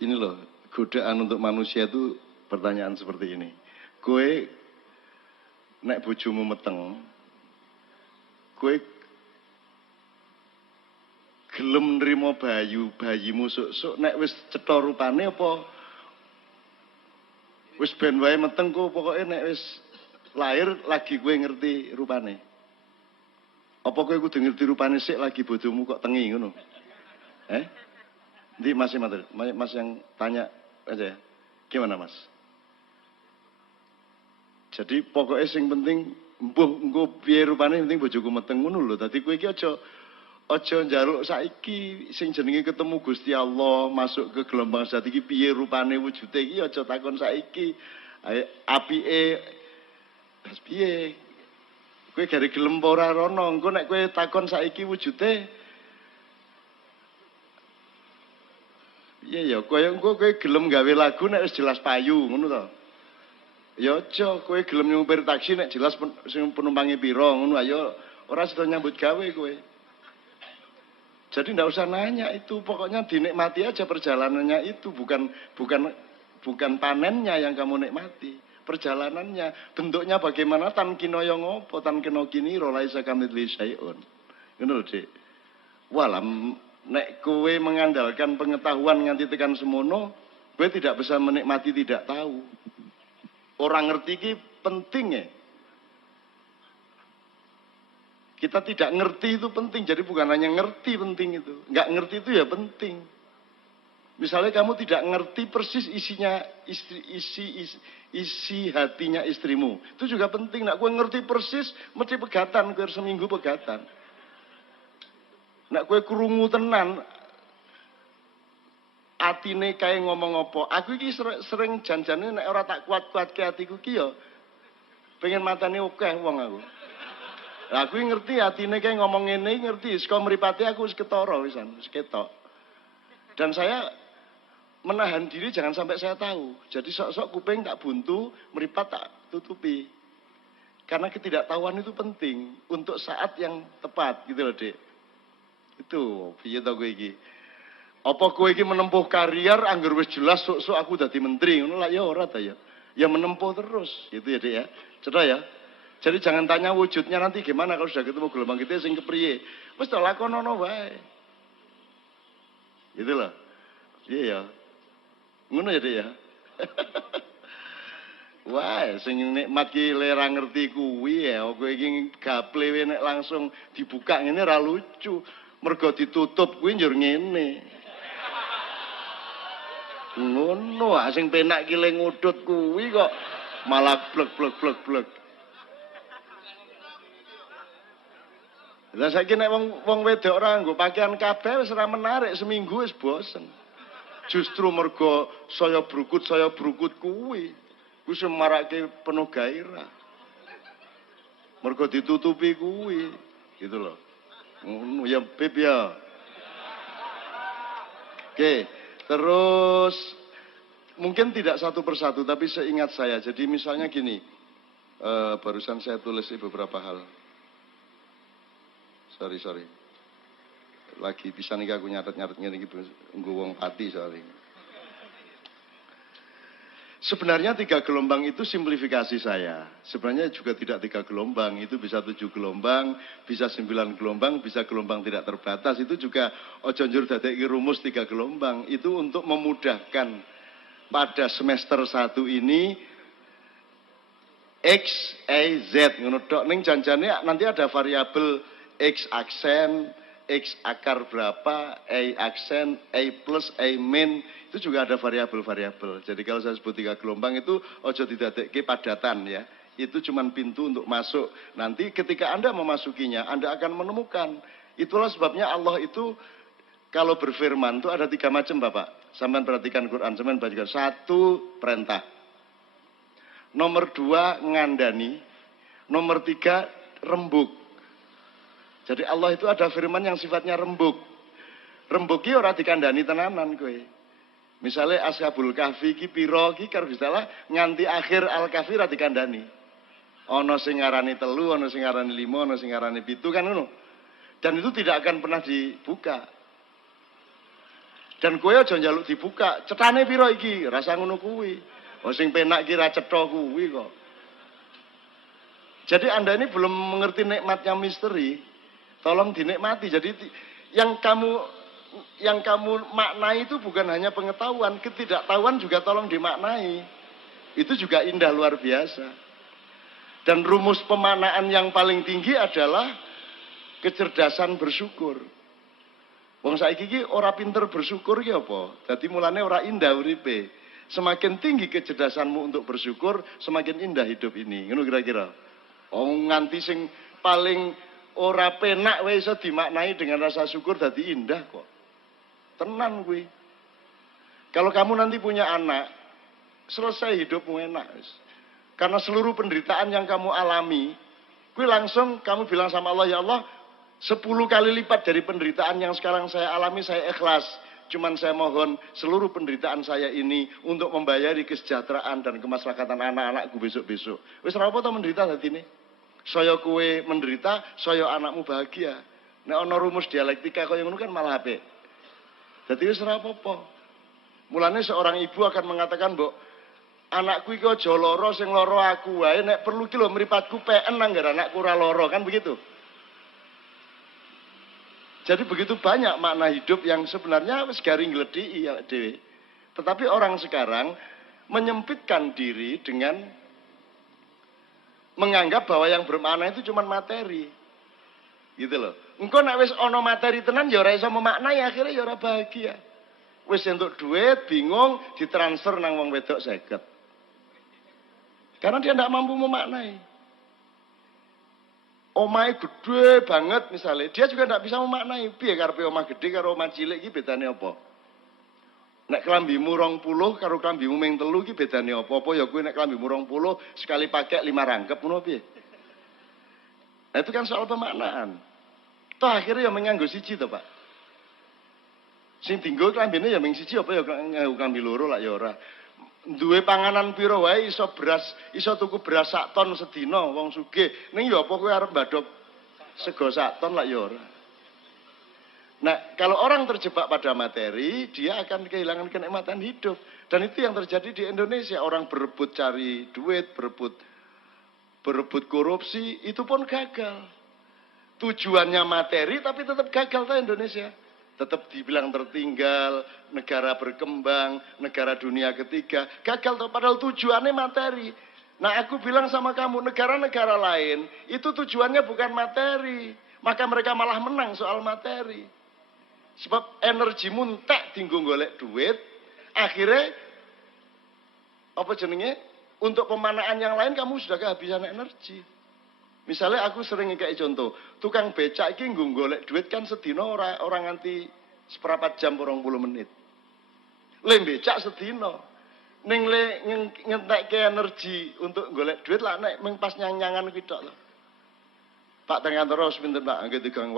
ini loh, godaan untuk manusia itu pertanyaan seperti ini. Kowe nek bojomu meteng, kowe gelem nrimo bayimu sok-sok nek wis cetha rupane apa wis ben wae meteng kok pokoke nek wis lahir lagi kowe ngerti rupane. Apa kowe kudu ngerti rupane sik lagi bojomu kok tengi ngono? Nanti Mas yang tanya aja ya. Gimana Mas? Jadi pokoknya sing penting mbuh engko piye rupane penting bojoku meteng ngono lho. Dadi kowe iki aja njaluk saiki sing jenenge ketemu Gusti Allah, masuk ke gelombang sejati iki piye rupane wujude iki aja takon saiki. Apike terus piye? Kowe gare gelem apa ora rono, engko nek kowe takon saiki wujude iya ya, kowe engko kowe gelem gawe lagu nek wis jelas payu, ngono to. Ya aja kowe gelem nyupir taksi nek jelas sing penumpange pira, ngono ayo ora sida nyambut gawe kowe. Jadi ndak usah nanya itu, pokoknya dinikmati aja perjalanannya itu, bukan panennya yang kamu nikmati. Perjalanannya, bentuknya bagaimana tan kinoyo ngopo, tan kino kini laisa kamitsli syai'un. Ngono lho, Dik. Walam nek kowe mengandalkan pengetahuan nganti tekan semono, kowe tidak bisa menikmati tidak tahu. Orang ngerti ki penting ya. Kita tidak ngerti itu penting, jadi bukan hanya ngerti penting itu. Nggak ngerti itu ya penting. Misalnya kamu tidak ngerti persis isi hatinya istrimu. Itu juga penting. Nak gue ngerti persis, mesti pegatan, gue seminggu pegatan. Nak gue krungu tenan, atine kayak ngomong apa. Aku iki sering janjane nek ora tak kuat-kuat ke hatiku ki ya pengen matane akeh wong aku. Lah aku ngerti atine kayak ngomong ngene ngerti, saka mripate aku wis ketara wisan, wis ketok. Dan saya menahan diri jangan sampai saya tahu. Jadi sok-sok kuping tak buntu, meripat tak tutupi. Karena ketidaktahuan itu penting untuk saat yang tepat gitu loh, Dek. Itu piye to kowe iki? Apa kowe iki menempuh karier anggar wis jelas sok-sok aku dadi menteri ngono lah ya ora ta ya. Ya menempuh terus, gitu ya, Dek ya. Cedha ya. Jadi jangan tanya wujudnya nanti gimana kalau sudah ketemu gelombang kita sing kepriye. Wis to lakonono wae. Gitu loh. Iya ya. Ngono ya, Dek ya. Wah, sing nikmat ki lera ngerti kuwi ya. Kowe iki gaple nek langsung dibuka ngene ra lucu. Mergo ditutup kuwi njur ngene. Ngono ah sing penak ki le ngudut kuwi kok malah blek. Lah saiki nek wong wedok ora nggo pakaian kabeh wis ora menarik, seminggu wis bosen. Justru mergo saya brukut kuwi. Kuwi sing marake penuh gairah. Mergo ditutupi kuwi, gitu loh. Ngono ya Beb ya. Oke, terus mungkin tidak satu persatu tapi seingat saya. Jadi misalnya gini, barusan saya tulis beberapa hal. Sorry. Lagi bisa nih aku nyatet ngene iki nggo wong pati soalnya. Sebenarnya 3 gelombang itu simplifikasi saya. Sebenarnya juga tidak 3 gelombang, itu bisa 7 gelombang, bisa 9 gelombang, bisa gelombang tidak terbatas. Itu juga ojo njur dadeki rumus 3 gelombang. Itu untuk memudahkan pada semester 1 ini X, Y, Z. Ngono tok ning janjane nanti ada variabel X aksen, X akar berapa, Y aksen, Y plus, Y min, itu juga ada variabel-variabel. Jadi kalau saya sebut 3 gelombang itu ojo didadekke padatan ya. Itu cuma pintu untuk masuk. Nanti ketika Anda memasukinya, Anda akan menemukan. Itulah sebabnya Allah itu kalau berfirman itu ada 3 macam Bapak. Sampean perhatikan Quran, sampean baca. 1 perintah. Nomor 2 ngandani. Nomor 3 rembuk. Jadi Allah itu ada firman yang sifatnya rembuk. Rembuk ki ora dikandani tenanan kowe. Misale Ashabul Kahfi ki pira ki karo disalah nganti akhir Al-Kahfi ora dikandani. Ana sing ngarani 3, ana sing ngarani 5, ana sing ngarani 7 kan ngono. Dan itu tidak akan pernah dibuka. Dan kowe aja njaluk dibuka, cethane pira iki? Rasa ngono kuwi. Oh sing penak ki ra cetha kuwi kok. Jadi Anda ini belum mengerti nikmatnya misteri. Tolong dinikmati. Jadi yang kamu maknai itu bukan hanya pengetahuan, ketidaktahuan juga tolong dimaknai. Itu juga indah luar biasa. Dan rumus pemaknaan yang paling tinggi adalah kecerdasan bersyukur. Wong saiki iki ora pinter bersyukur ki apa? Dadi mulane ora indah uripe. Semakin tinggi kecerdasanmu untuk bersyukur, semakin indah hidup ini. Ngono kira-kira. Oh nganti sing paling ora penak wae iso dimaknai dengan rasa syukur dadi indah kok. Tenan kuwi. Kalau kamu nanti punya anak, selesai hidupmu enak. Karena seluruh penderitaan yang kamu alami, kuwi langsung kamu bilang sama Allah, ya Allah, 10 kali lipat dari penderitaan yang sekarang saya alami, saya ikhlas. Cuman saya mohon seluruh penderitaan saya ini untuk membayari kesejahteraan dan kemaslahatan anak-anakku besok-besok. Wis ora apa to menderita dadi ini? Saya kue menderita, saya anakmu bahagia. Nek ana rumus dialektika kaya ngono kan malah apik. Dadi wis ora apa-apa. Mulane seorang ibu akan mengatakan, "Mbok, anakku iki aja lara sing lara aku wae, nek perlu ki lho mripatku peken nang nggar anakku ora lara," kan begitu. Jadi begitu banyak makna hidup yang sebenarnya wis garing gledhiki ya dhewe. Tetapi orang sekarang menyempitkan diri dengan menganggap bahwa yang bermakna itu cuma materi. Gitu loh. Engko nek wis ana materi tenan ya ora iso memaknai, akhirnya ya ora bahagia. Wis entuk duit, bingung, ditransfer nang wong wedok 50. Karena dia tidak mampu memaknai. Omahe gede banget misalnya, dia juga tidak bisa memaknai. Piye karepe omah gede karo omah cilik iki bedane apa? Nek klambimu 20 karo klambimu ming 3 iki bedane apa? Apa ya kuwi nek klambimu 20 sekali pakai 5 rangkep ngono piye? Nah, itu kan soal pemaknaan. Toh akhirnya ya menganggo siji to, Pak. Sing dinggo klambine ya ming siji apa ya nganggo klambi loro lak ya ora. Duwe panganan pira wae iso tuku beras sak ton sedina wong sugih. Ning ya apa kowe arep mbadhok sego sak ton lak ya ora. Nah, kalau orang terjebak pada materi, dia akan kehilangan kenikmatan hidup. Dan itu yang terjadi di Indonesia. Orang berebut cari duit, berebut korupsi, itu pun gagal. Tujuannya materi, tapi tetap gagal tuh Indonesia. Tetap dibilang tertinggal, negara berkembang, negara dunia ketiga. Gagal tuh, padahal tujuannya materi. Nah, aku bilang sama kamu, negara-negara lain, itu tujuannya bukan materi. Maka mereka malah menang soal materi. Sebab energimu entek dinggo golek duit, akhirnya apa jenenge? Untuk pemanaan yang lain kamu sudah kehabisan energi. Misalnya aku sering ngekei contoh, tukang becak iki nggo golek duit kan sedina ora nganti seperempat jam 20 menit. Le becak sedina. Ning le ngentekke energi untuk golek duit lah nek mung pas nyang-nyangan kuwi tok lho. Pak Tengantara pinten Pak, nggih 2.500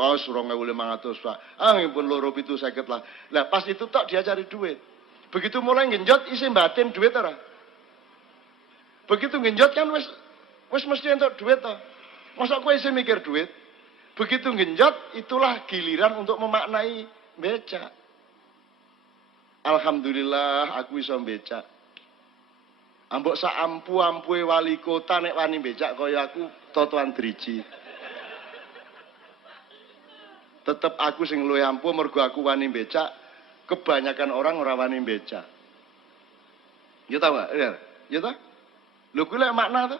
Pak. Ah nggih pun 2.750 lah. Lah pas itu tok dia cari duit. Begitu mulai genjot isi batin duit ora. Begitu genjot kan wis mesti entuk duit to. Masa kowe isi mikir duit? Begitu genjot itulah giliran untuk memaknai becak. Alhamdulillah aku iso becak. Ambok sak ampu-ampue wali kota nek wani becak kaya aku totoan driji. Tetep aku sing luwih ampuh mergo aku wani becak, kebanyakan orang ora wani becak. Ya tau gak? Ya tau? Lho kuwi lek makna to.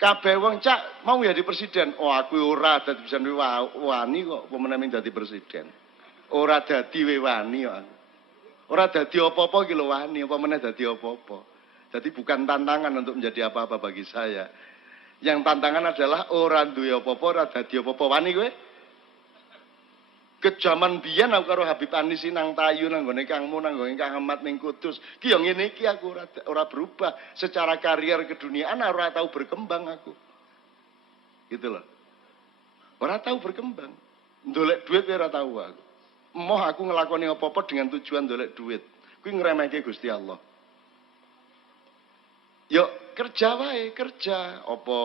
Kabeh wong cak mau jadi presiden. Oh aku ora dadi bisa wani kok pemenang dadi presiden. Ora dadi wani kok. Ora dadi apa-apa ki lho wani, apa meneh dadi apa-apa. Jadi bukan tantangan untuk menjadi apa-apa bagi saya. Yang tantangan adalah orang duwe apa-apa ora dadi apa-apa wani kowe. Kejaman biyen aku karo Habib Anis nang Tayu nang gone Kangmu nang gone Kang Ahmad ning Kudus. Ki yo ngene iki aku ora berubah. Secara karier keduniaan ora tahu berkembang aku. Gitu loh. Ora tahu berkembang. Ndolek duit ora tahu aku. Emoh aku ngelakoni apa-apa dengan tujuan ndolek duit. Kuwi ngremehke Gusti Allah. Yuk kerja wae, kerja. Apa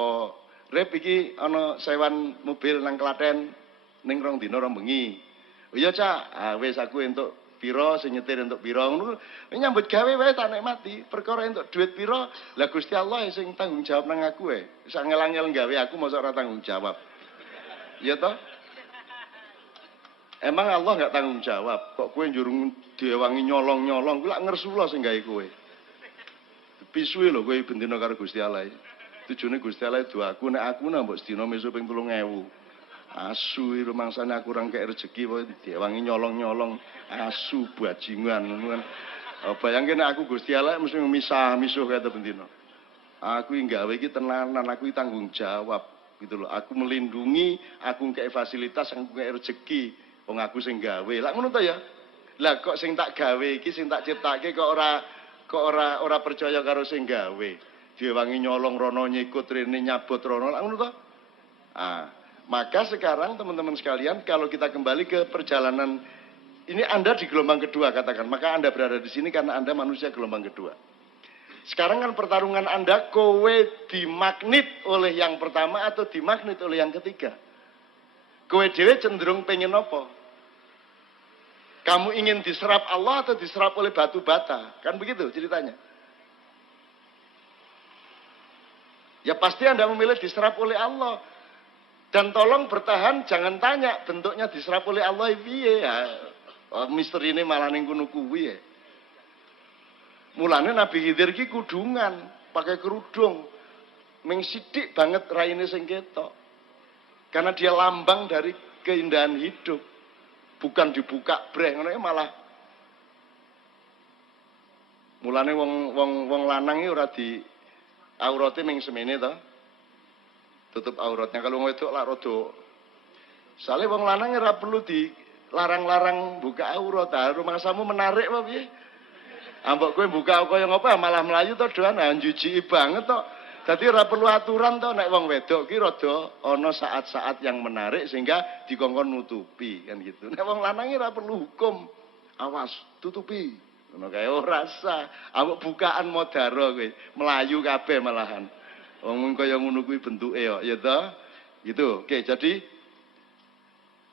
rep iki ana sewan mobil nang Klaten ning 2 dina 2 bengi. Oh iya Cak, wis aku entuk piro, sing nyetir entuk piro ngono. Nyambut gawe wae tak nikmati. Perkara entuk duit piro, lah Gusti Allah sing tanggung jawab nang aku wae. Sak ngel-ngel gawe aku mosok ora tanggung jawab. Ya toh? Emang Allah nggak tanggung jawab. Kok kowe njurung diwangi nyolong-nyolong, kuwi lak ngersula sing gawe kowe. Pisuwe lho kowe bendina karo Gusti Allah. Tujune Gusti Allah doaku nek aku mbok sedina mesu ping 3000. Asu iki rumangsane aku ora kek rezeki wae diwangi nyolong-nyolong. Asu bajingan ngono kan. Bayangke nek aku Gusti Allah mesti misah-misuh kaya bendina. Aku gawe iki tenanan, aku tanggung jawab gitu loh. Aku melindungi, aku kek fasilitas, aku kek rezeki. Wong aku sing gawe. Lah ngono ta ya? Lah kok sing tak gawe iki sing tak ciptake kok ora percaya karo sing gawe. Diwangi nyolong rono nyikut rene nyabot rono. Lah ngono ta? Maka sekarang teman-teman sekalian kalau kita kembali ke perjalanan ini Anda di gelombang kedua katakan. Maka Anda berada di sini karena Anda manusia gelombang kedua. Sekarang kan pertarungan Anda kowe dimagnet oleh yang pertama atau dimagnet oleh yang ketiga. Kowe dhewe cenderung pengen apa? Kamu ingin diserap Allah atau diserap oleh batu bata? Kan begitu ceritanya. Ya pasti Anda memilih diserap oleh Allah. Dan tolong bertahan, jangan tanya bentuknya diserap oleh Allah piye ya. Misteri ini malah ning kono kuwi ya. Mulane Nabi Khidir ki kudungan, pakai kerudung. Ming sithik banget raine sing ketok. Karena dia lambang dari keindahan hidup. Bukan dibuka breh ngono malah. Mulane wong lanang iki ora di aurate ming semene to. Tutup auratnya kalau wedok lak rada. Sale wong lanang ora perlu dilarang-larang buka aurat. Rumangsamu menarik apa piye? Ambok kowe buka kaya ngapa malah melayu to doan njujiki banget to. Dadi ora perlu aturan to nek wong wedok ki rada ana saat-saat yang menarik sehingga dikongkon nutupi kan gitu. Nek wong lanang ora perlu hukum. Awas, tutupi. Ngono kae ora sah. Ambok bukaan modaro kowe, melayu kabeh malahan. Wong kaya ngono kuwi bentuke kok, ya toh? Gitu. Oke, jadi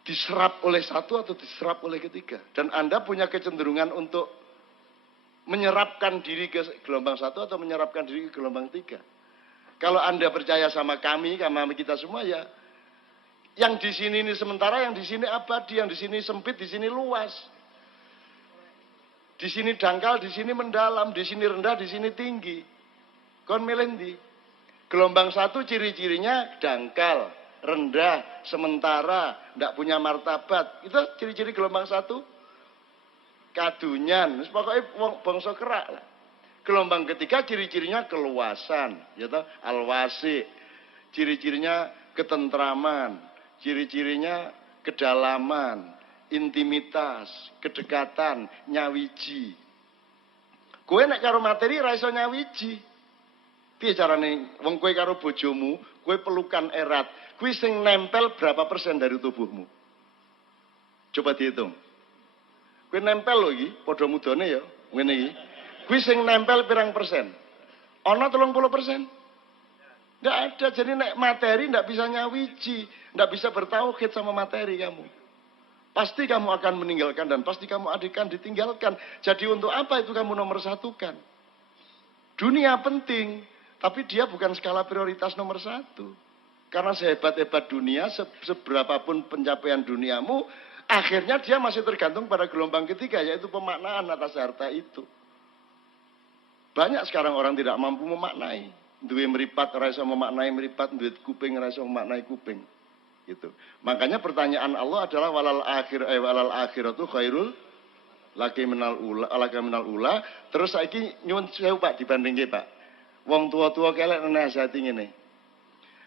diserap oleh satu atau diserap oleh ketiga. Dan Anda punya kecenderungan untuk menyerapkan diri ke gelombang satu atau menyerapkan diri ke gelombang tiga. Kalau Anda percaya sama kami, sama kita semua ya, yang di sini ini sementara, yang di sini abadi, yang di sini sempit, di sini luas. Di sini dangkal, di sini mendalam, di sini rendah, di sini tinggi. Kon milih ndi? Gelombang satu ciri-cirinya dangkal, rendah, sementara, tidak punya martabat. Itu ciri-ciri gelombang satu. Kadunyan, pokoknya bangsa kerak lah. Gelombang ketiga ciri-cirinya keluasan, yaitu al-wasi. Ciri-cirinya ketentraman, ciri-cirinya kedalaman, intimitas, kedekatan, nyawiji. Kowe nek karo materi ra iso nyawiji. Piye carane wong kowe karo bojomu, kowe pelukan erat, kuwi sing nempel berapa persen dari tubuhmu? Coba dihitung. Kowe nempel lho iki, padha mudane ya, ngene iki. Kuwi sing nempel pirang persen? Ana 30%? Nggak ada. Jadi nek materi nggak bisa nyawiji, nggak bisa bertauhid sama materi kamu. Pasti kamu akan meninggalkan dan pasti kamu akan ditinggalkan. Jadi untuk apa itu kamu nomor satukan? Dunia penting, tapi dia bukan skala prioritas nomor satu. Karena sehebat-hebat dunia, seberapapun pencapaian duniamu, akhirnya dia masih tergantung pada gelombang ketiga, yaitu pemaknaan atas harta itu. Banyak sekarang orang tidak mampu memaknai. Duwe meripat ora iso memaknai meripat, duwe kuping ora iso memaknai kuping. Gitu. Makanya pertanyaan Allah adalah walal akhiratu khairul laki minal ula. Terus saiki nyuwun sewu Pak dibandingke Pak. Wong tua-tua kelek nasihati ngene.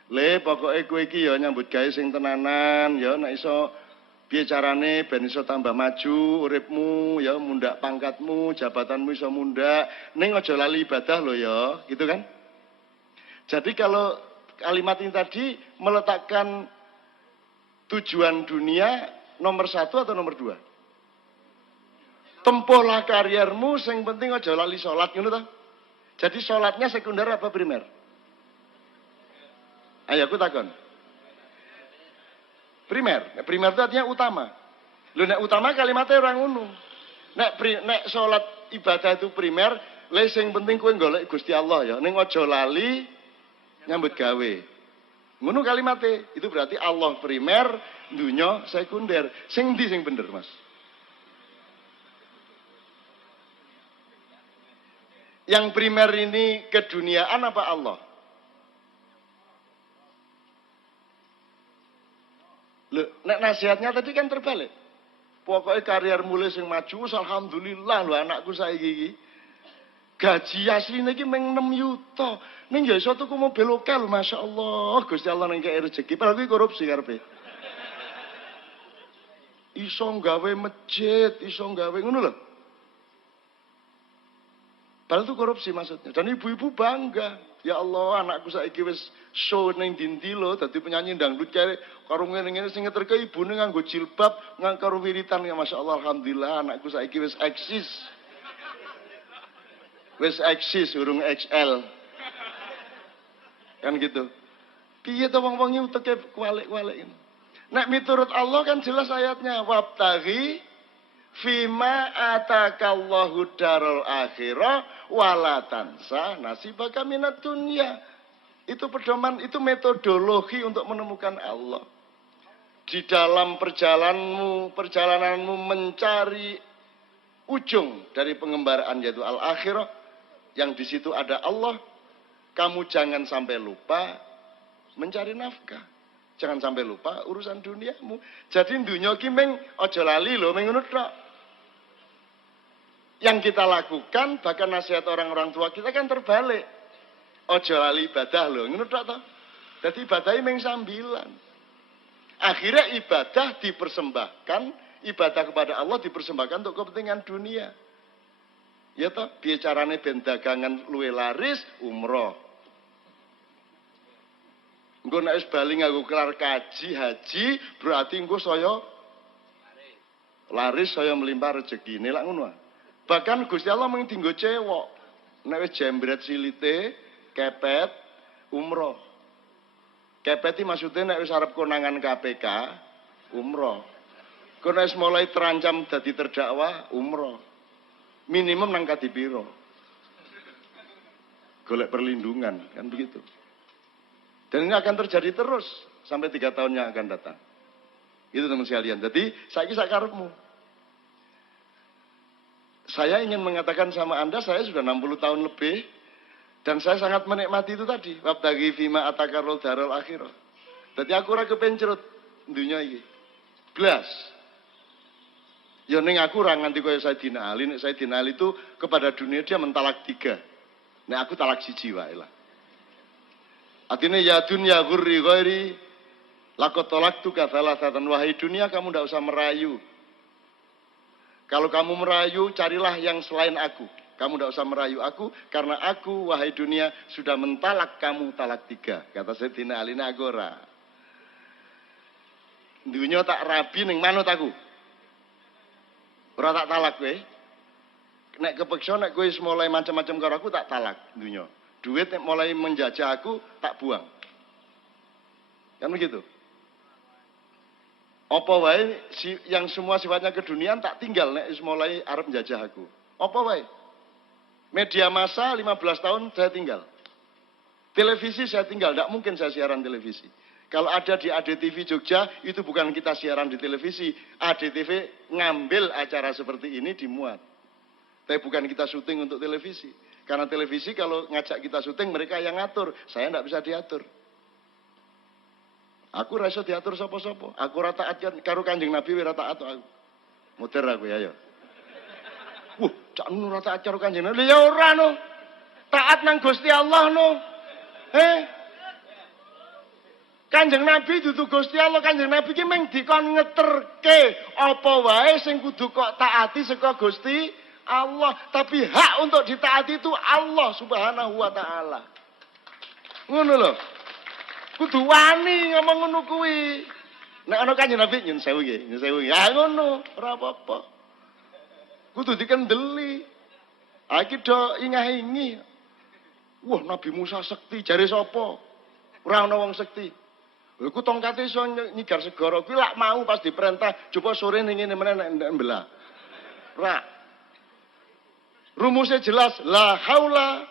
Le pokoke kowe iki ya nyambut gawe sing tenanan ya nek iso piye carane ben iso tambah maju uripmu ya, mundak pangkatmu, jabatanmu iso mundak, ning aja lali ibadah lho ya, gitu kan? Jadi kalau kalimat ini tadi meletakkan tujuan dunia nomor satu atau nomor dua? Tempuhlah kariermu, sing penting aja lali sholat, ngono ta? Jadi sholatnya sekunder apa primer? Ayo aku takon. Primer. Primer itu artinya utama. Lho nek utama kalimatnya orang ngono. Nek salat ibadah itu primer, le sing penting kowe golek Gusti Allah ya. Ning aja lali nyambut gawe. Ngono kalimatnya. Itu berarti Allah primer, dunya sekunder. Sing ndi sing bener, Mas? Yang primer ini keduniaan apa Allah? Loh, nek nasihatnya tadi kan terbalik. Pokoknya karier mulai sing maju, alhamdulillah lho anakku saiki iki. Gaji asline iki meng 6 yuta. Ning ya iso tuku mobil lokal, masyaallah. Gusti Allah ning kei rezeki. Padahal kuwi korupsi karepe. Iso gawe masjid, iso gawe ngono lho. Padahal itu korupsi maksudnya. Dan ibu-ibu bangga. Ya Allah, anakku saiki wis show ning dindi lho, dadi penyanyi dangdut kare karo ngene-ngene sing ngeterke ibune nganggo jilbab, nganggo wiritan ya masyaallah alhamdulillah anakku saiki wis eksis. Wis eksis urung XL. Kan gitu. Piye to wong-wong iki uteke kualik-kualik ini. Nek miturut Allah kan jelas ayatnya wabtaghi fima atakallahu darul akhirah wala tansa nasibaka minad dunya. Itu pedoman, itu metodologi untuk menemukan Allah. Di dalam perjalananmu mencari ujung dari pengembaraan yaitu al-akhirah, yang di situ ada Allah, kamu jangan sampai lupa mencari nafkah. Jangan sampai lupa urusan duniamu. Jadi dunia ki meng aja lali lho meng ngono tok. Yang kita lakukan, bahkan nasihat orang-orang tua kita kan terbalik. Ojo lali ibadah lho, ngono tok to. Dadi ibadah meng sambilan. Akhirnya ibadah dipersembahkan, ibadah kepada Allah dipersembahkan untuk kepentingan dunia. Ya toh, piye carane ben dagangan luwe laris, umroh. Engko nek wis bali nganggo kelar kaji, haji, berarti engko saya laris, saya melimpah rezekine lak ngono. Bahkan Gusti Allah mung dienggo cewek. Nek wis jembret silite, kepet, umroh. Kepet iki maksudnya nek wis arep konangan KPK, umroh. Kok nek wis mulai terancam dadi terdakwa, umroh. Minimum nang kadipiro. Golek perlindungan, kan begitu. Dan ini akan terjadi terus sampai 3 tahun yang akan datang. Itu teman sekalian. Jadi saiki sak karepmu. Saya ingin mengatakan sama Anda, saya sudah 60 tahun lebih. Dan saya sangat menikmati itu tadi. Wabtaghi fima atakarul darul akhirah. Jadi aku ora kepencerut dunia ini. Blas. Ya ning aku ora nganti kaya Sayyidina Ali. Nek Sayyidina Ali itu kepada dunia dia mentalak 3. Nek aku talak 1 wae lah. Artinya ya dunya ghurri ghairi laqad talaqtu ka thalathatan. Wahai dunia kamu tidak usah merayu. Kalau kamu merayu carilah yang selain aku. Kamu tidak usah merayu aku karena aku wahai dunia sudah mentalak kamu talak 3. Kata Sayyidina Ali Nagora. Dunia tak rabi ning manut aku. Ora tak talak kowe. Nek kepeksa nek kowe mulai macam-macam karo aku tak talak dunia. Duit nek mulai menjajah aku tak buang. Kan begitu. Apa wae yang semua sifatnya keduniaan tak tinggal nek mulai arep menjajah aku. Apa wae? Media massa 15 tahun saya tinggal. Televisi saya tinggal, tidak mungkin saya siaran televisi. Kalau ada di ADTV Jogja, itu bukan kita siaran di televisi. ADTV ngambil acara seperti ini dimuat. Tapi bukan kita syuting untuk televisi. Karena televisi kalau ngajak kita syuting, mereka yang ngatur. Saya tidak bisa diatur. Aku rasa diatur sopo-sopo. Aku rata taat karo Kanjeng Nabi ora taat aku. Muter aku ya. Cak nu rata taat karo Kanjeng Nabi. Ya ora no. Taat nang Gusti Allah no. Kanjeng Nabi dudu Gusti Allah, Kanjeng Nabi ki mung dikon ngeterke apa wae sing kudu kok taati saka Gusti Allah, tapi hak untuk ditaati itu Allah Subhanahu wa taala. Ngono lho. Kudu wani ngomong ngono kuwi. Nek ana Kanjeng Nabi nyun sewu nggih, nyun sewu. Ya ngono, ora apa-apa. Kudu dikendeli. Iki do ingah-ingi. Wah, Nabi Musa sekti, jare sapa? Ora ana wong sekti. Iku tongkate iso nyigar segara kuwi lak mau pas diperintah, coba sore ning ngene meneh nek mbelah. Ora, Rumusnya jelas, la haula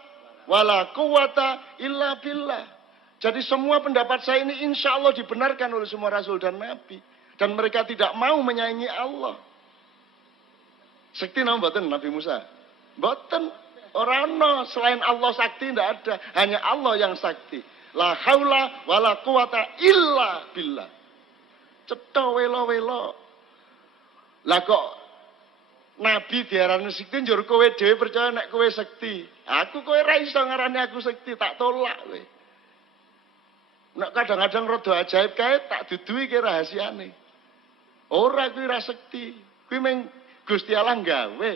wala quwata illa billah. Jadi semua pendapat saya ini insya Allah dibenarkan oleh semua Rasul dan Nabi. Dan mereka tidak mau menyaingi Allah. Sakti nama mboten Nabi Musa? Mboten. Orang no, selain Allah sakti tidak ada. Hanya Allah yang sakti. La haula wala quwata illa billah. Cetha welo-welo. Lah kok Nabi diarani sekti njur kowe dhewe percaya nek kowe sekti. Aku kowe ra iso ngarani aku sekti, tak tolak kowe. Nek kadang-kadang rada ajaib kae tak dudui ki rahasiane. Ora kuwi ra sekti. Kuwi meng Gusti Allah gawe.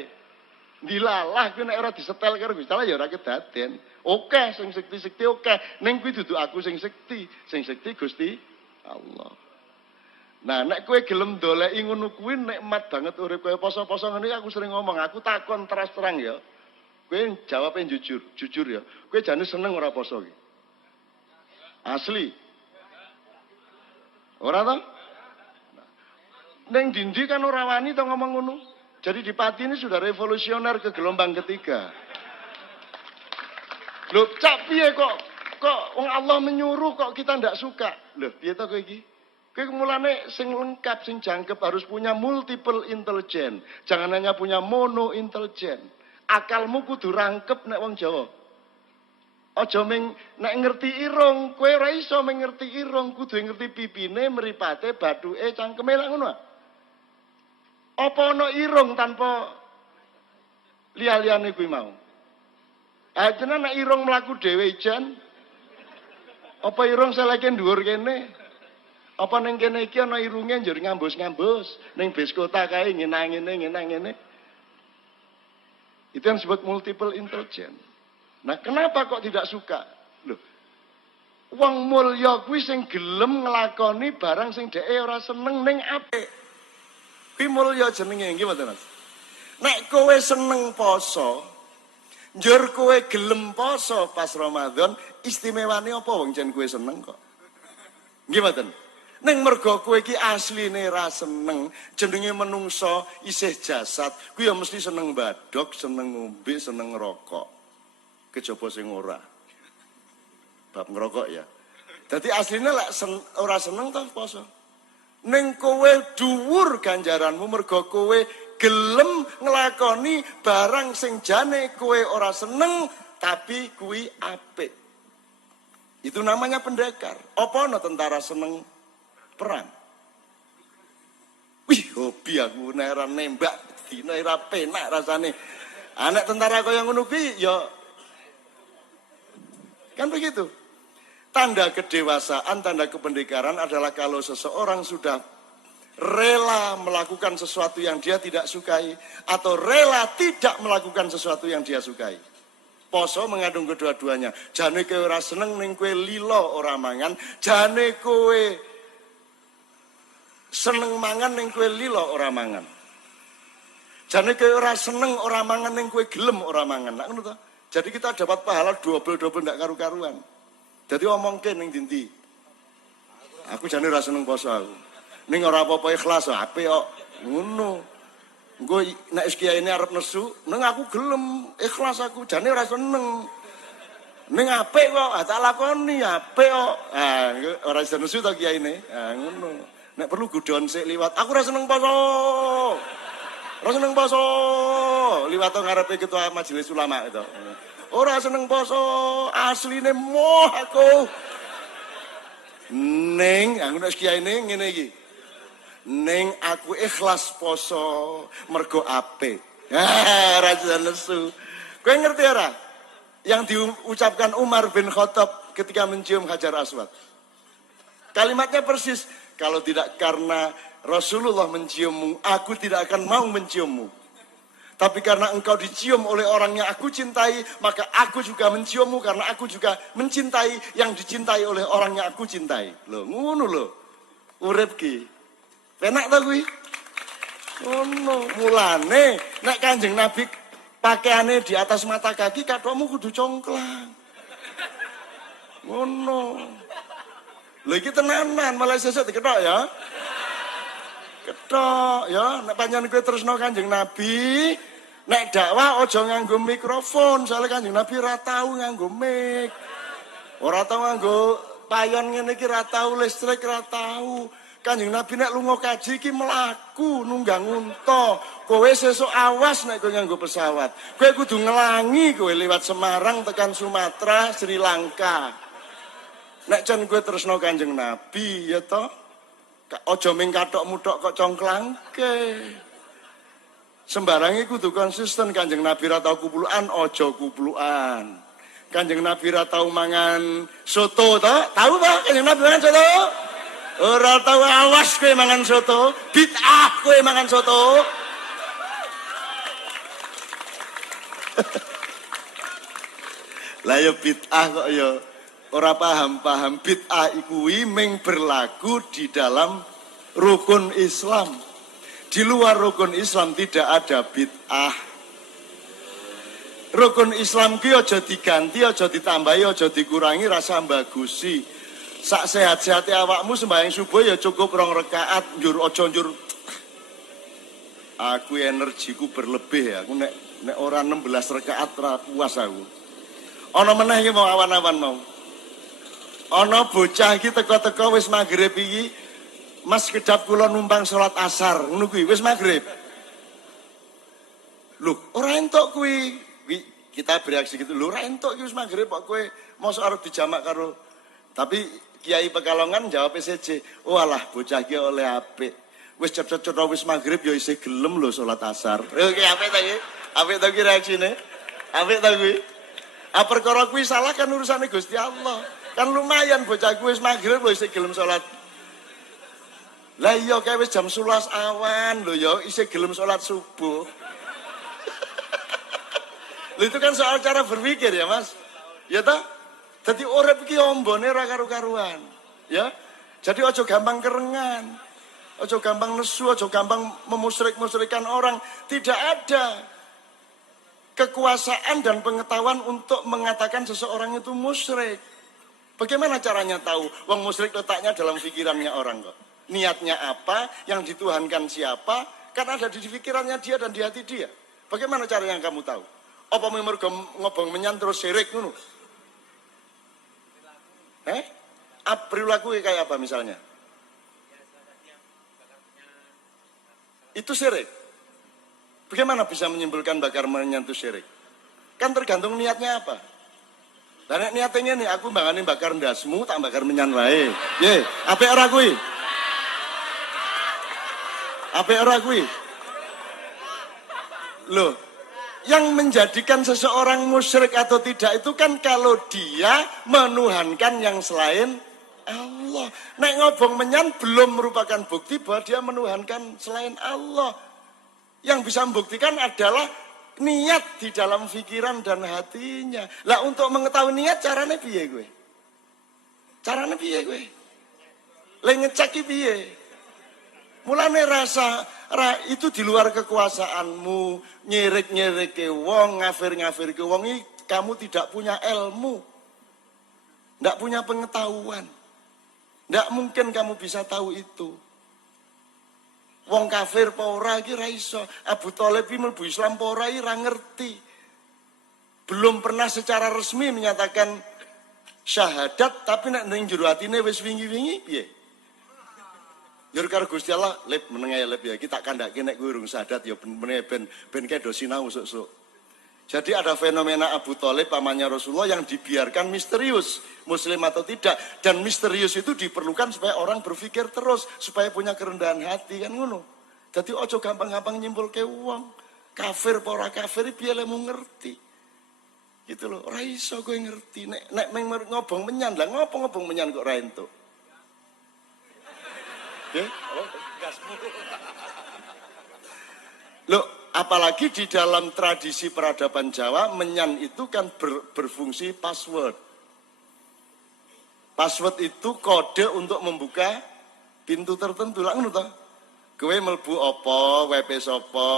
Dilalah kuwi nek ora disetel karo Gusti Allah ya ora kedaden. Oke sing sekti-sekti oke. Ning kuwi dudu aku sing sekti. Sing sekti Gusti Allah. Nah, nek kowe gelem doleki ngono kuwi nikmat banget urip kowe poso-poso ngene aku sering ngomong, aku takon terus terang ya. Kowe jawabe jujur ya. Kowe jane seneng ora poso iki? Asli. Ora to? Ning dindi kan ora wani to ngomong ngono. Jadi di Pati ini sudah revolusioner ke gelombang ketiga. Loh, cak piye kok wong Allah menyuruh kok kita ndak suka? Loh, piye to kowe iki? Kowe mulane sing lengkap, sing jangkep harus punya multiple intelligence. Jangan hanya punya mono intelligence. Akalmu kudu rangkep nek wong Jawa. Aja nek ngerti irung, kowe ora iso ngerti irung, kudu ngerti pipine, mripate, bathuke, cangkeme lak ngono. Apa ana irung tanpa liya-liyane kuwi mau? Ajene nek irung mlaku dhewe jan. Apa irung seleke dhuwur kene? Apa ning kene iki ana irunge njur ngambus-ngambus, ning bis kota kae ngene. Itu yang disebut multiple intelligence. Nah, kenapa kok tidak suka? Loh. Wong mulya kuwi sing gelem nglakoni barang sing dheke ora seneng ning apik. Kuwi mulya jenenge nggih mboten, Mas? Nek kowe seneng poso, njur kowe gelem poso pas Ramadan, istimewane apa wong jen kowe seneng kok? Nggih mboten? Ning mergo kowe iki asline ra seneng, jenenge menungso isih jasad, kuwi ya mesti seneng badhok, seneng ngombe, seneng ngerokok. Kejaba sing ora. Bab ngerokok ya. Dadi asline lek ora seneng ta poso. Ning kowe dhuwur ganjaranmu mergo kowe gelem nglakoni barang sing jane kowe ora seneng tapi kuwi apik. Itu namanya pendekar. Apa ana tentara seneng perang? Wih, hobi aku nek ora nembak dina ora penak rasane. Anak tentara kaya ngono kuwi ya kan begitu. Tanda kedewasaan, tanda kependekaran adalah kalau seseorang sudah rela melakukan sesuatu yang dia tidak sukai atau rela tidak melakukan sesuatu yang dia sukai. Poso mengandung kedua-duanya. Jane kowe ora seneng ning kowe lilo ora mangan, jane kowe seneng mangan ning kowe lilo ora mangan. Jane kowe ora seneng ora mangan ning kowe gelem ora mangan. Lah ngono to. Jadi kita dapat pahala double-double ndak karu-karuan. Jadi omongke ning ndi. Aku jane ora seneng poso aku. Ning ora apa-apa ikhlas apik kok. Ngono. Engko nek kiai ini arep nesu, neng aku gelem ikhlas aku jane ora seneng. Ning apik kok, tak lakoni apik kok. Ah, ora iso nesu to kiai ini. Ah, ngono. Nek perlu gudon sik liwat. Aku ora seneng poso. Ora seneng poso. Liwat ngarepe ketua majelis ulama itu. Ora seneng poso, asline moh aku. Ning, aku nek kiai ini ngene iki. Ning aku ikhlas poso mergo apik. Ora nesu. Kowe ngerti ora? Yang diucapkan Umar bin Khattab ketika mencium Hajar Aswad. Kalimatnya persis, kalau tidak karena Rasulullah menciummu, aku tidak akan mau menciummu. Tapi karena engkau dicium oleh orang yang aku cintai, maka aku juga menciummu karena aku juga mencintai yang dicintai oleh orang yang aku cintai. Loh, ngono lho. Urip ki. Penak ta kuwi? Ngono. Mulane nek Kanjeng Nabi pakaiane di atas mata kaki, kathokmu kudu congklang. Ngono. Lha iki tenanan, malah sesuk diketok ya. Ketok ya, nek pancen kowe tresno Kanjeng Nabi, Nek dakwah aja nganggo mikrofon, soalnya Kanjeng Nabi ra tau nganggo mic. Ora tau nganggo payon ngene iki, ra tau listrik, ra tau. Kanjeng Nabi nek lunga kaji iki mlaku nunggang unta. Kowe sesuk awas nek kowe nganggo pesawat. Kowe kudu ngelangi kowe liwat Semarang tekan Sumatera, Sri Lanka. Nek jan kowe tresno Kanjeng Nabi ya toh. Aja ming kathokmu tok kok congklangke. Sembarange kudu konsisten. Kanjeng Nabi ra tau kuplukan, aja kuplukan. Kanjeng Nabi ra tau mangan soto toh? Tahu toh Kanjeng Nabi mangan soto? Ora tau, awas kowe mangan soto, bid'ah kowe mangan soto. Lah ya bid'ah kok ya ora paham-paham. Bid'ah kuwi mung berlaku di dalam rukun Islam. Di luar rukun Islam tidak ada bid'ah. Rukun Islam ki aja diganti, aja ditambahi, aja dikurangi, rasa bagusi. Sak sehat-sehate awakmu sembahyang subuh ya cukup 2 rakaat, njur aja njur. Aku energiku berlebih ya. Aku nek ora 16 rakaat ra puas aku. Ana meneh iki mau awan-awan mau. Ana bocah iki teko-teko wis magrib iki, Mas kedap kula numpang salat asar, ngono kuwi wis magrib. Lho, ora entuk kuwi. Kita bereaksi gitu, lho ora entuk iki wis magrib kok kowe mosok arep dijamak karo. Tapi Kiai Pekalongan jawab SC, oh alah bocah iki oleh apik. Wis cepet-cepet wis magrib ya isih gelem lho salat asar. Oke, apik ta iki? Apik ta iki reaksine? Apik ta kuwi? Ah perkara kuwi salah kan urusane Gusti Allah. Kan lumayan bocah kuwi wis magrib lho isih gelem salat. Lah iya kae wis jam 11 awan lho ya isih gelem salat subuh. Lho itu kan soal cara berpikir ya Mas. Ya toh? Jadi urip iki ombone ora karu-karuan, ya. Jadi ojo gampang kerengan, ojo gampang nesu, ojo gampang memusyrik-musyrikan orang. Tidak ada kekuasaan dan pengetahuan untuk mengatakan seseorang itu musyrik. Bagaimana caranya tahu? Wong musyrik letaknya dalam pikirannya orang kok. Niatnya apa, yang dituhankan siapa, kan ada di pikirannya dia dan di hati dia. Bagaimana caranya kamu tahu? Apa mergo ngobong menyan terus syirik ngono? Perilaku kayak apa misalnya? Itu syirik. Bagaimana bisa menyimpulkan bakar menyan itu syirik? Kan tergantung niatnya apa. Dan niatnya nih, aku bangane bakar ndasmu, tak bakar menyan wae. Ye, apik ora kuwi? Apik ora kuwi? Loh, yang menjadikan seseorang musyrik atau tidak itu kan kalau dia menuhankan yang selain Allah. Nek ngobong menyan belum merupakan bukti bahwa dia menuhankan selain Allah. Yang bisa membuktikan adalah niat di dalam pikiran dan hatinya. Lah untuk mengetahui niat caranya piye gue? Caranya piye gue? Lah ngecek piye? Mulane itu di luar kekuasaanmu, nyirik-nyirik ke wong, ngafir-ngafir ke wong, kamu tidak punya ilmu, tidak punya pengetahuan, tidak mungkin kamu bisa tahu itu. Wong kafir apa ora iki ra iso. Abu Thalib iki mlebu Islam apa ora iki ra ngerti. Belum pernah secara resmi menyatakan syahadat, tapi nek ning jero atine wis wingi-wingi piye? Yur karo Gusti Allah, lep menengae lep ya. Kita kandhake nek kowe urung sadat ya ben kedo sinau sok-sok. Jadi ada fenomena Abu Thalib pamannya Rasulullah yang dibiarkan misterius, muslim atau tidak. Dan misterius itu diperlukan supaya orang berpikir terus, supaya punya kerendahan hati kan ngono. Jadi ojo gampang-gampang nyimpulke wong. Kafir apa ora kafir piye lemu ngerti. Gitu loh, ora iso kowe ngerti. Nek ngobong menyan lah, ngopo ngobong menyan kok ora entuk? Loh, apalagi di dalam tradisi peradaban Jawa, menyan itu kan berfungsi password. Password itu kode untuk membuka pintu tertentu. Lah ngono to. Kowe mlebu apa, WP sapa,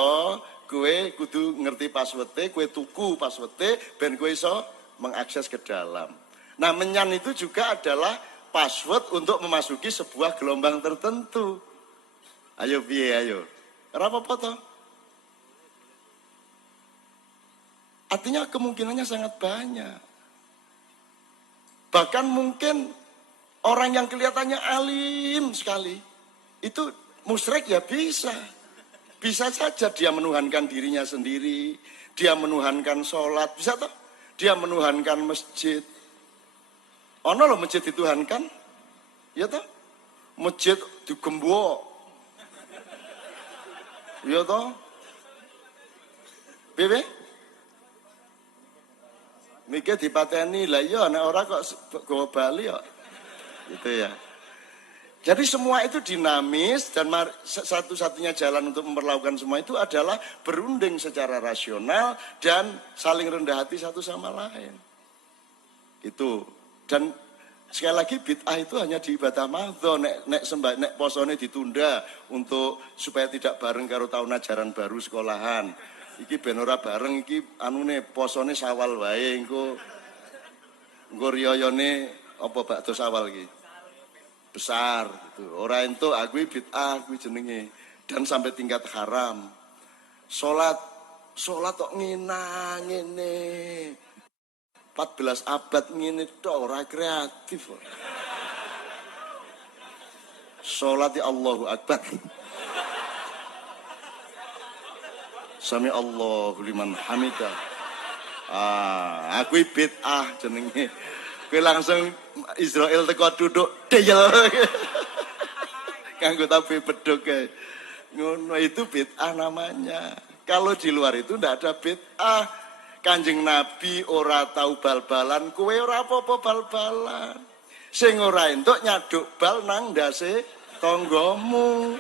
kowe kudu ngerti password-e, kowe tuku password-e ben kowe iso mengakses ke dalam. Nah, menyan itu juga adalah password untuk memasuki sebuah gelombang tertentu. Ayo piye ayo. Ora apa-apa to. Artinya kemungkinannya sangat banyak. Bahkan mungkin orang yang kelihatannya alim sekali, itu musyrik ya bisa. Bisa saja dia menuhankan dirinya sendiri, dia menuhankan sholat, bisa toh? Dia menuhankan masjid. Ono loh masjid dituhankan, ya toh? Masjid digembok, ya toh? Bebe? Mikir dipateni lah, ya nek ora kok go Bali ya. Gitu ya. Jadi semua itu dinamis dan satu-satunya jalan untuk memperlakukan semua itu adalah berunding secara rasional dan saling rendah hati satu sama lain. Itu. Dan sekali lagi bid'ah itu hanya di ibadah madho, nek posone ditunda untuk supaya tidak bareng karo tahun ajaran baru sekolahan. Iki ben ora bareng iki anune posone Sawal wae engko riyayane apa bakdo Sawal iki. Besar gitu. Ora entuk aku bid'ah kuwi jenenge dan sampai tingkat haram. Salat kok ngene. 14 abad ngene tok ora kreatif. Salat ya Allahu Akbar. Sami Allahu liman hamidah. Aku bid'ah jenenge. Kowe langsung Israel teko duduk deyel. Kanggo tapi beduk kae. Ngono itu bid'ah namanya. Kalau di luar itu ndak ada bid'ah. Kanjeng Nabi ora tahu bal-balan, kowe ora apa-apa bal-balan. Sing ora entuk nyaduk bal nang ndase tanggamu.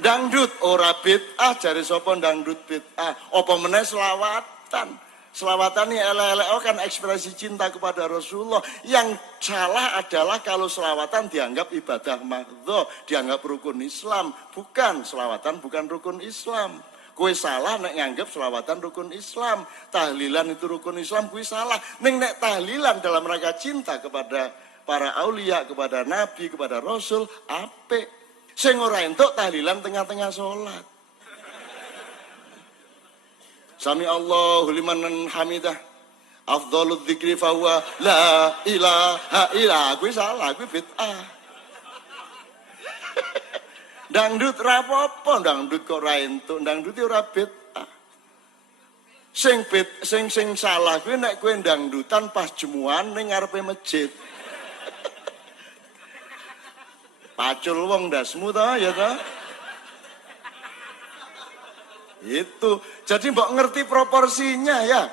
Dangdut ora bid'ah, jare sapa dangdut bid'ah. Apa meneh selawatan. Selawatan ini elek-elek kan ekspresi cinta kepada Rasulullah. Yang salah adalah kalau selawatan dianggap ibadah mahdho, dianggap rukun Islam. Bukan, selawatan bukan rukun Islam. Kue salah nek nganggap selawatan rukun Islam. Tahlilan itu rukun Islam, kue salah. Nek tahlilan dalam rangka cinta kepada para aulia, kepada Nabi, kepada Rasul, apik. Sing ora entuk tahlilan tengah-tengah sholat. Sami Allahu liman hamidah. Afdhalul dzikri fa huwa la ilaha illa. Kuwi salah, kuwi bid'ah. Dangdut ra apa-apa, dangdut kok ra entuk, dangdut ora bid'ah. Sing salah kuwi nek kowe dangdutan pas jemuan ning ngarepe masjid. Pacul wong dasmu to ya to. Itu. Jadi mbok ngerti proporsinya ya.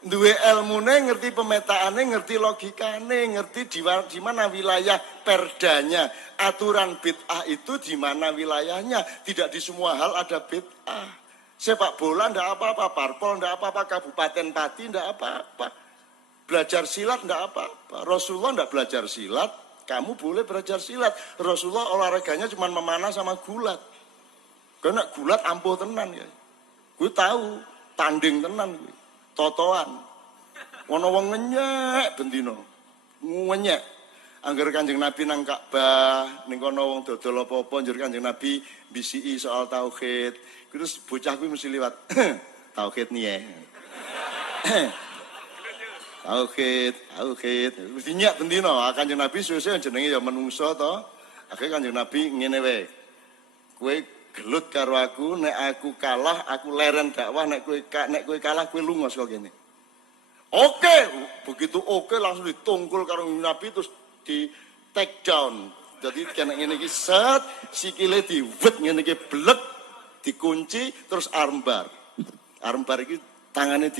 Duwe ilmune, ngerti pemetaane, ngerti logikane, ngerti di mana wilayah perdanya. Aturan bid'ah itu di mana wilayahnya. Tidak di semua hal ada bid'ah. Sepak bola ndak apa-apa, parpol ndak apa-apa, kabupaten pati ndak apa-apa. Belajar silat ndak apa-apa. Rasulullah ndak belajar silat, kamu boleh belajar silat. Rasulullah olahraganya cuma memanah sama gulat. Karena gulat ampuh tenan ya. Gue tahu, tanding tenan gue. Totoan. Ono wong ngenyek bendino. Ngenyek. Angger Kanjeng Nabi nang Ka'bah, ning kono wong dodol apa-apa njur Kanjeng Nabi bisiki soal tauhid. Terus bocah kuwi mesti liwat. Tauhid niye. Tauhid. Mesti nyek bendino. Kanjeng Nabi suwe-suwe jenenge ya menungso to. Akhire Kanjeng Nabi ngene wae. Kowe gelut karo aku, nek aku kalah, aku leren dakwah, nek kowe kalah, kowe lunga saka kene. Oke, begitu oke langsung ditungkul karo Nabi terus di take down. Jadi kena ngene iki set, sikile diwet ngene iki blek, dikunci terus armbar. Armbar iki tangane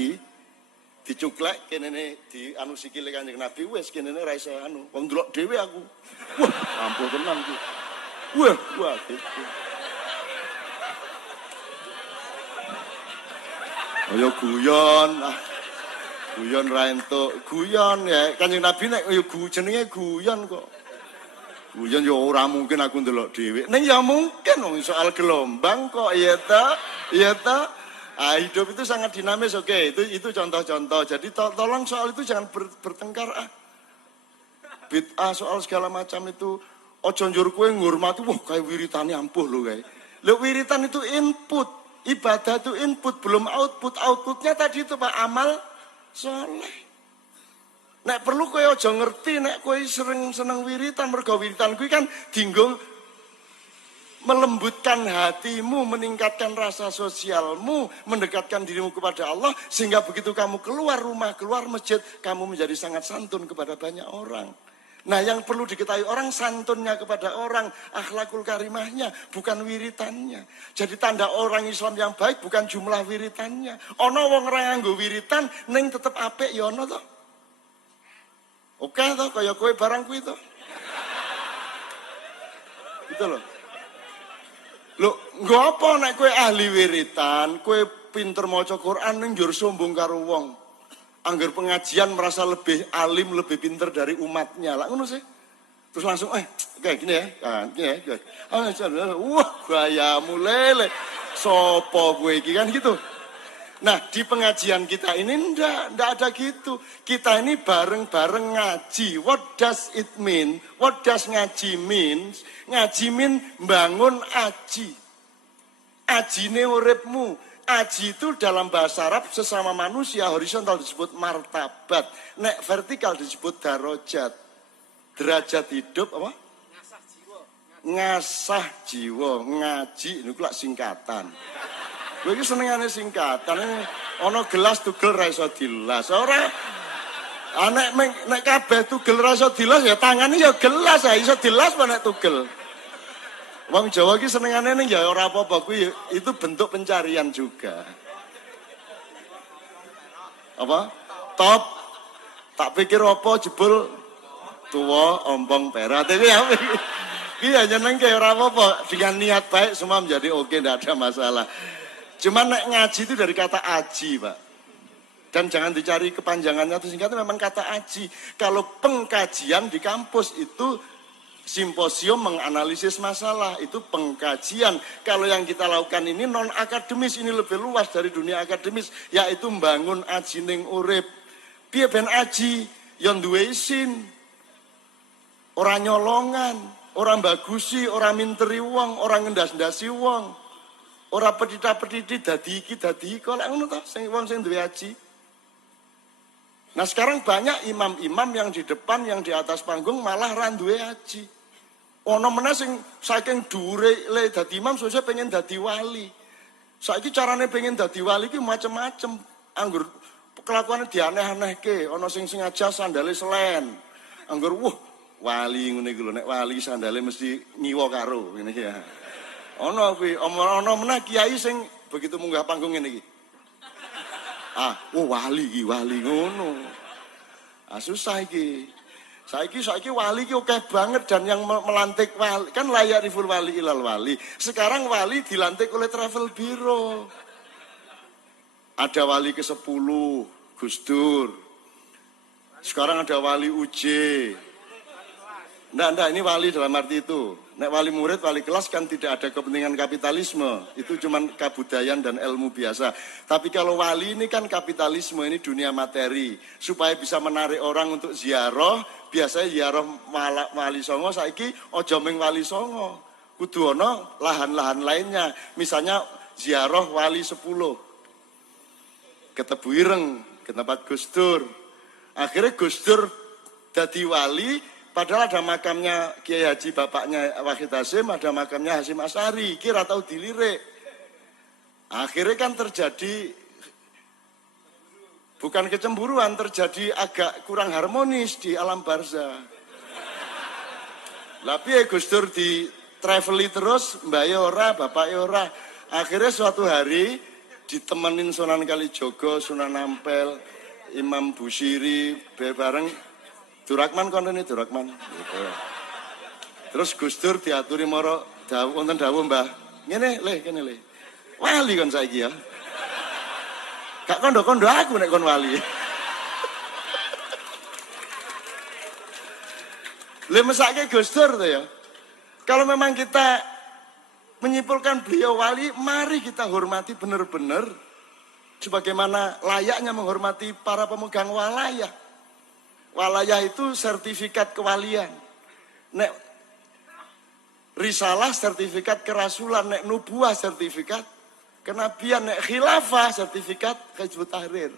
dicuklek kene di anu sikile Kanjeng Nabi wis kene ra iso anu. Wong ndelok dhewe aku. Wah, ampuh tenan ku. Wah gitu. Ayo guyon ra entuk, guyon ya. Kanjeng Nabi nek yo jenenge guyon kok. Guyon yo ora mungkin aku ndelok dhewe. Ning ya mungkin wong soal gelombang kok ya ta? Ya ta? Hidup itu sangat dinamis, oke. Itu contoh-contoh. Jadi tolong soal itu jangan bertengkar Bid'ah soal segala macam itu ojo njur kowe ngurmati wah kayak wiritane ampuh lho kae. Lho wiritan itu input. Ibadah itu input, belum output. Outputnya tadi itu Pak, amal soleh. Nek perlu kowe aja ngerti, nek kowe sering seneng wiritan, mergo wiritan kuwi kan dinggo melembutkan hatimu, meningkatkan rasa sosialmu, mendekatkan dirimu kepada Allah, sehingga begitu kamu keluar rumah, keluar masjid, kamu menjadi sangat santun kepada banyak orang. Nah, yang perlu diketahui orang, santunnya kepada orang, akhlakul karimahnya, bukan wiritannya. Jadi tanda orang Islam yang baik bukan jumlah wiritannya. Ono wong ora nganggo wiritan ning tetep apik ya ono to. Oke toh, kaya kowe barang kuwi to. Gitu loh. Loh, nggo apa nek kowe ahli wiritan, kowe pinter maca Quran ning njur sombong karo wong. Angger pengajian merasa lebih alim, lebih pinter dari umatnya. Lah ngono sih. Terus langsung kayak gini ya. Nah, gini ya. Wah, gayamu lele. Sopo gue iki kan gitu. Nah, di pengajian kita ini ndak ada gitu. Kita ini bareng-bareng ngaji. What does it mean? What does ngaji means? Ngaji mean bangun aji. Ajine uripmu. Aji itu dalam bahasa Arab sesama manusia horizontal disebut martabat. Nek vertikal disebut darajat. Derajat hidup apa? Ngasah jiwa. Ngasah jiwa. Ngaji ini lak singkatan. Gue ini senengane singkatan. Ono gelas tugel ra iso dilas. Ora nek kabeh tugel ra iso dilas ya tangane ya gelas ya iso dilas apa nek tugel. Wong Jawa ki senengane ning ya ora apa-apa kuwi itu bentuk pencarian juga. Apa? Top. Tak pikir apa jebul tua ompong perak. Tapi ya iki ya nyenengke ora apa-apa. Dengan niat baik semua menjadi oke, enggak ada masalah. Cuman nek ngaji itu dari kata aji, Pak. Dan jangan dicari kepanjangannya atau singkatnya, memang kata aji. Kalau pengkajian di kampus itu simposium menganalisis masalah, itu pengkajian. Kalau yang kita lakukan ini non akademis, ini lebih luas dari dunia akademis, yaitu membangun aji ning urip. Piye ben aji yang duwe isin, ora nyolongan, ora bagusi, ora minteri wong, ora ngendas-ndasi wong, ora petita-petiti dadi iki dadi iku, lek ngono to sing wong sing duwe aji. Nah sekarang banyak imam-imam yang di depan, yang di atas panggung malah ra duwe aji. Ono meneh sing saking dhuwure le dadi imam susah pengen dadi wali. Saiki carane pengen dadi wali ki macem-macem. Anggur kelakuane dianeh-anehke, ono sing sengaja sandale selen. Anggur wali ngene iki lho, nek wali sandale mesti ngiwa karo ngene iki ya. Ono kuwi, ono meneh kiai sing begitu munggah panggung ngene iki. Wali iki, wali ngono. Susah iki. Saiki wali ki oke banget, dan yang melantik wali kan layak riful wali ilal wali. Sekarang wali dilantik oleh travel bureau. Ada wali ke-10, Gus Dur. Sekarang ada wali UJ. Nggak, ini wali dalam arti itu. Nek wali murid, wali kelas kan tidak ada kepentingan kapitalisme. Itu cuma kebudayaan dan ilmu biasa. Tapi kalau wali ini kan kapitalisme, ini dunia materi. Supaya bisa menarik orang untuk ziarah, biasanya ziarah wali songo, saiki ojo ming wali songo. Kudu ono lahan-lahan lainnya. Misalnya ziarah wali 10. Ke Tebu Ireng, ke tempat Gus Dur. Akhirnya Gus Dur dadi wali. Padahal ada makamnya Kiai Haji bapaknya Wahid Hasyim, ada makamnya Hasyim Asy'ari, kira tahu dilirik. Akhirnya kan terjadi, bukan kecemburuan, terjadi agak kurang harmonis di alam barzah. Tapi Gus Dur di traveli terus, mbak ora, bapak ora. Akhirnya suatu hari ditemenin Sunan Kalijogo, Sunan Ampel, Imam Busiri, bareng Durakman kontene Durakman gitu. Terus Gus Dur diaturi moro wonten dawuh Mbah. Ngene le, kene le. Wali kon saiki ya. Gak kondo-kondo aku nek kon wali. Le mesake Gus Dur to ya. Kalau memang kita menyimpulkan beliau wali, mari kita hormati benar-benar sebagaimana layaknya menghormati para pemegang walayah. Walayah itu sertifikat kewalian. Nek risalah sertifikat kerasulan, nek nubuah sertifikat Kenabian nek khilafah sertifikat Hizbut Tahrir.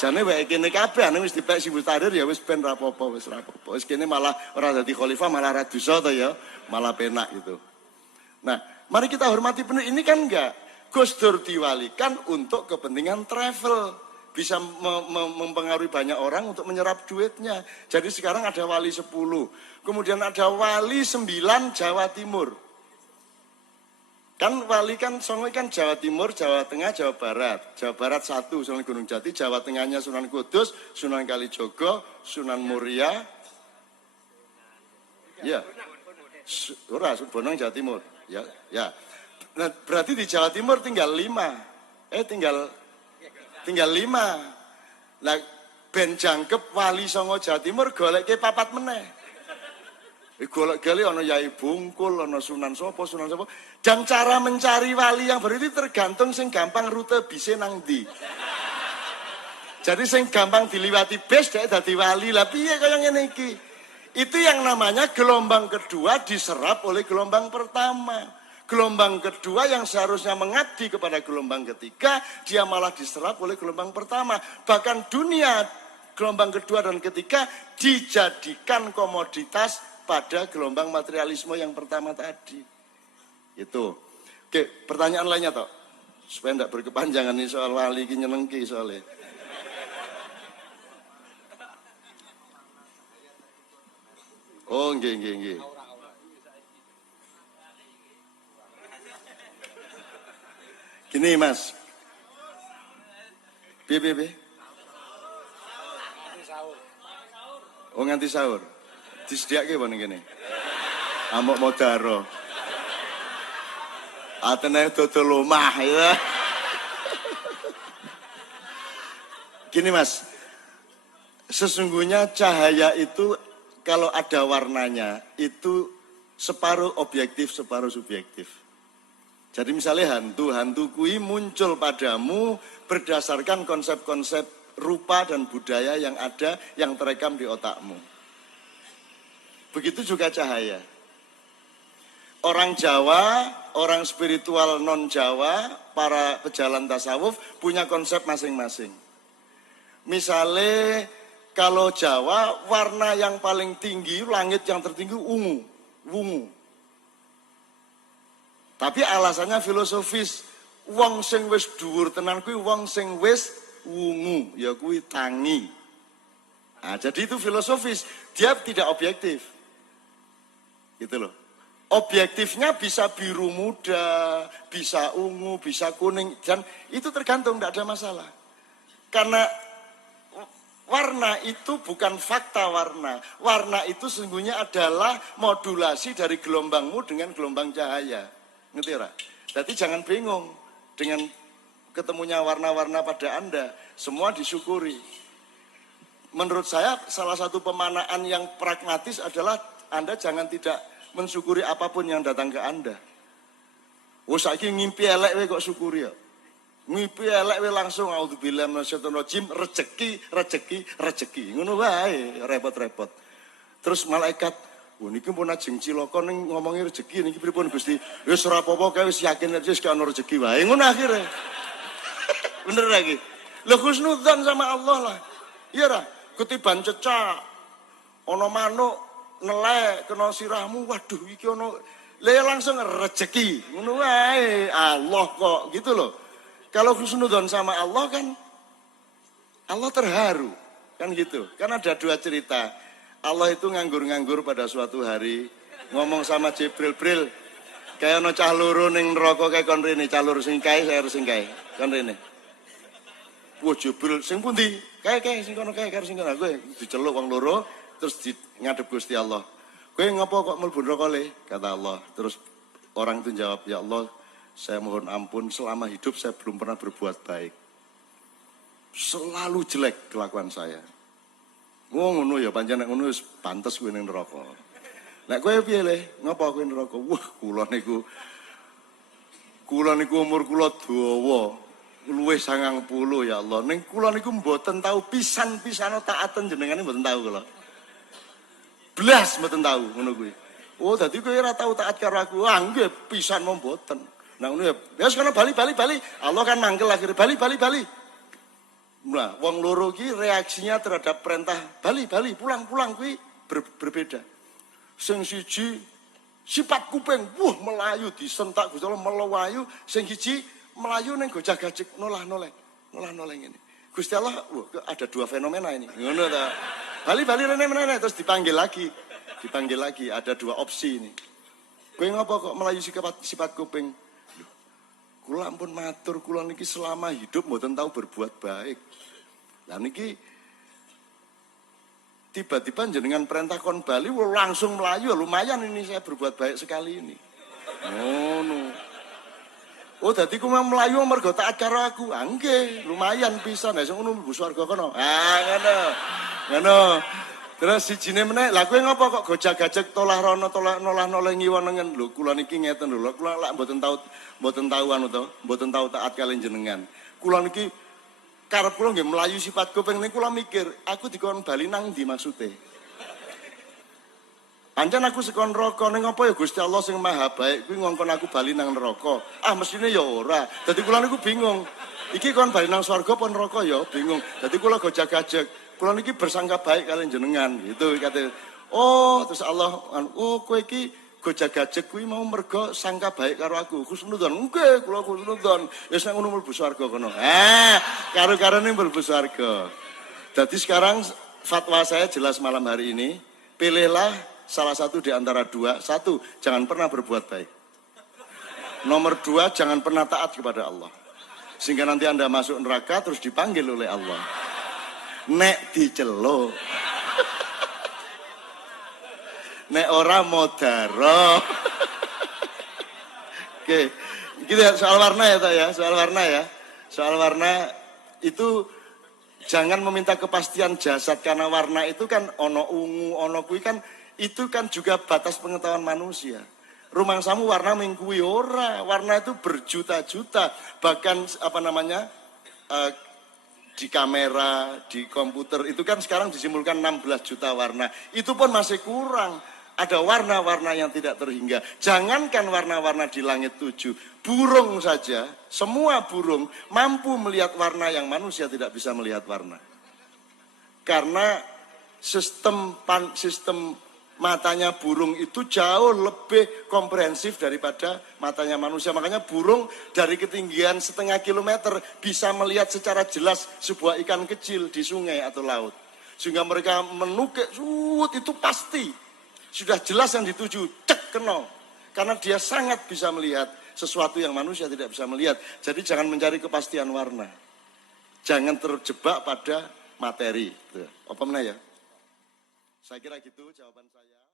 Jane wae kene kabeh nek wis dipek Hizbut Tahrir ya wis ben ra apa-apa, wis ra apa-apa. Wis kene malah ora dadi khalifah malah ra dosa to ya, malah penak gitu. Nah, mari kita hormati penuh ini kan enggak. Gus Dur diwalikan untuk kepentingan travel. Bisa mempengaruhi banyak orang untuk menyerap duitnya. Jadi sekarang ada wali 10. Kemudian ada wali 9 Jawa Timur. Kan wali kan songo kan Jawa Timur, Jawa Tengah, Jawa Barat. Jawa Barat 1 Sunan Gunung Jati, Jawa Tengahnya Sunan Kudus, Sunan Kalijogo, Sunan Muria. Ya. Ora, Bonang Jawa Timur. Ya, ya. Nah, berarti di Jawa Timur tinggal 5. Tinggal 5. Lah ben jangkep wali songo Jawa Timur goleke 4 meneh. Golek-golek ana Yai Bungkul, ana Sunan Sopo. Dan cara mencari wali yang baru itu tergantung sing gampang rute bise nang ndi. Jadi sing gampang diliwati bis dhek dadi wali. Lah piye kaya ngene iki? Itu yang namanya gelombang kedua diserap oleh gelombang pertama. Gelombang kedua yang seharusnya mengabdi kepada gelombang ketiga, dia malah diserap oleh gelombang pertama. Bahkan dunia gelombang kedua dan ketiga dijadikan komoditas pada gelombang materialisme yang pertama tadi. Itu. Oke, pertanyaan lainnya toh. Supaya tidak berkepanjangan nih soal wali ini nyenengki soalnya. Oh, nggih. Gini Mas. Piye. Oh nganti sahur. Disediake apa ning kene? Amuk modaro. Atene dodol omah ya. Gini Mas. Sesungguhnya cahaya itu kalau ada warnanya itu separuh objektif, separuh subjektif. Jadi misalnya hantu kui muncul padamu berdasarkan konsep-konsep rupa dan budaya yang ada yang terekam di otakmu. Begitu juga cahaya. Orang Jawa, orang spiritual non-Jawa, para pejalan tasawuf punya konsep masing-masing. Misalnya kalau Jawa warna yang paling tinggi, langit yang tertinggi wungu. Tapi alasannya filosofis. Wong sing wis dhuwur tenan kuwi wong sing wis wungu, ya kuwi tangi. Nah, jadi itu filosofis, dia tidak objektif. Gitu loh. Objektifnya bisa biru muda, bisa ungu, bisa kuning, dan itu tergantung, tidak ada masalah. Karena warna itu bukan fakta warna. Warna itu sesungguhnya adalah modulasi dari gelombangmu dengan gelombang cahaya. Ngerti ora? Jadi jangan bingung dengan ketemunya warna-warna pada Anda. Semua disyukuri. Menurut saya salah satu pemanaan yang pragmatis adalah Anda jangan tidak mensyukuri apapun yang datang ke Anda. Oh saiki ngimpi elek we kok syukuri ya. Ngimpi elek we langsung auzubillahi minasyaitonir rajim, rezeki. Ngono wae, repot-repot. Terus malaikat, "Oh niki pun ajeng cilaka ning ngomongi rezeki niki pripun Gusti?" Wis ora apa-apa kae wis yakin aja wis ana rezeki wae. Ngono akhire. Bener lagi. Lho husnudzan sama Allah lah. Iya ra, ketiban cecak. Ana manuk nelek kena sirahmu, waduh iki ono le langsung rezeki. Ngono wae, Allah kok gitu loh. Kalau husnudzon sama Allah kan Allah terharu. Kan gitu. Kan ada dua cerita. Allah itu nganggur-nganggur pada suatu hari ngomong sama Jibril, "Bril, kayak ono cah loro ning neraka kae kon rene, cah loro sing kae saya harus sing kae." Kon rene. Wah Jibril sing pundi? Kae sing kono kae karo sing kono. Kowe diceluk wong loro terus ngadep Gusti Allah. "Kowe ngopo kok mlebu neraka le?" Kata Allah. Terus orang itu jawab, "Ya Allah, saya mohon ampun selama hidup saya belum pernah berbuat baik. Selalu jelek kelakuan saya." Oh ngono ya pancen nek ngono wis pantes kowe ning neraka. Nek kowe piye le? Ngopo kowe neraka? Wah, kula niku umur kula dawa. Luwih 90 ya Allah. Ning kula niku mboten tahu pisan-pisan taaten jenengane mboten tahu kula. Blas mboten tahu ngono kuwi. Oh dadi kowe ora tahu taat karo aku. Ah nggih pisan mboten. Nah ngono ya sekarang Bali. Allah kan mangkel akhirnya Bali. Nah, wong loro ki reaksinya terhadap perintah Bali, pulang kuwi berbeda. Sing siji sifat kuping, melayu disentak Gusti Allah melayu, sing siji melayu ning gojag-gajeg nolah-noleh ngene. Gusti Allah, ada dua fenomena ini. Ngono ta. Bali rene terus dipanggil lagi, ada dua opsi ini. Kowe ngapa kok melayu sifat kuping? Kula ampun matur, kula niki selama hidup mboten tahu berbuat baik. Lah niki tiba-tiba jenengan perintah kon Bali langsung melayu, lumayan ini saya berbuat baik sekali ini. Oh, dadi ku melayu mergo taat karo aku. Nggih, lumayan pisan. Lah sing ngono mlebu swarga kono. Ngono. Terus sijine meneh, lah kowe ngapa kok gojag-gajeg tolah rono nolah noleh ngiwonengen. Lho kula niki ngeten lho, kula lak mboten tahu taat kalian jenengan. Kula niki karep kula nggih melayu sifat kuping niku kula mikir, aku dikon Bali nang ndi maksude? Pancen aku sekon neraka ning apa ya Gusti Allah sing Maha Baik kuwi ngongkon aku bali nang neraka. Mestine ya ora. Dadi kula niku bingung. Iki kon bali nang swarga apa neraka ya bingung. Dadi kula gojag-gajeg. Kula niki bersangka baik kalian jenengan gitu kate. Oh, terus Allah kowe iki gojag-gajeg kuwi mau mergo sangka baik karo aku. Husnudzon. Nggih, kula husnudzon. Wis nek ngono mlebu swarga kono. Karo-karone mlebu swarga. Jadi sekarang fatwa saya jelas malam hari ini. Pilihlah salah satu di antara dua. Satu, jangan pernah berbuat baik. Nomor dua, jangan pernah taat kepada Allah. Sehingga nanti Anda masuk neraka terus dipanggil oleh Allah. Nek diceluk. Nek ora modaro. Oke, gitu ya, soal warna ya Pak ya, soal warna itu jangan meminta kepastian jasad karena warna itu kan ono ungu, ono kui kan itu kan juga batas pengetahuan manusia. Rumangsamu warna mingkui ora, warna itu berjuta-juta, bahkan di kamera, di komputer itu kan sekarang disimulkan 16 juta warna. Itu pun masih kurang. Ada warna-warna yang tidak terhingga. Jangankan warna-warna di langit 7, burung saja, semua burung mampu melihat warna yang manusia tidak bisa melihat warna. Karena sistem matanya burung itu jauh lebih komprehensif daripada matanya manusia. Makanya burung dari ketinggian 0,5 kilometer bisa melihat secara jelas sebuah ikan kecil di sungai atau laut. Sehingga mereka menukik, itu pasti. Sudah jelas yang dituju, cek kena. Karena dia sangat bisa melihat sesuatu yang manusia tidak bisa melihat. Jadi jangan mencari kepastian warna. Jangan terjebak pada materi. Apa mana ya? Saya kira gitu jawaban saya.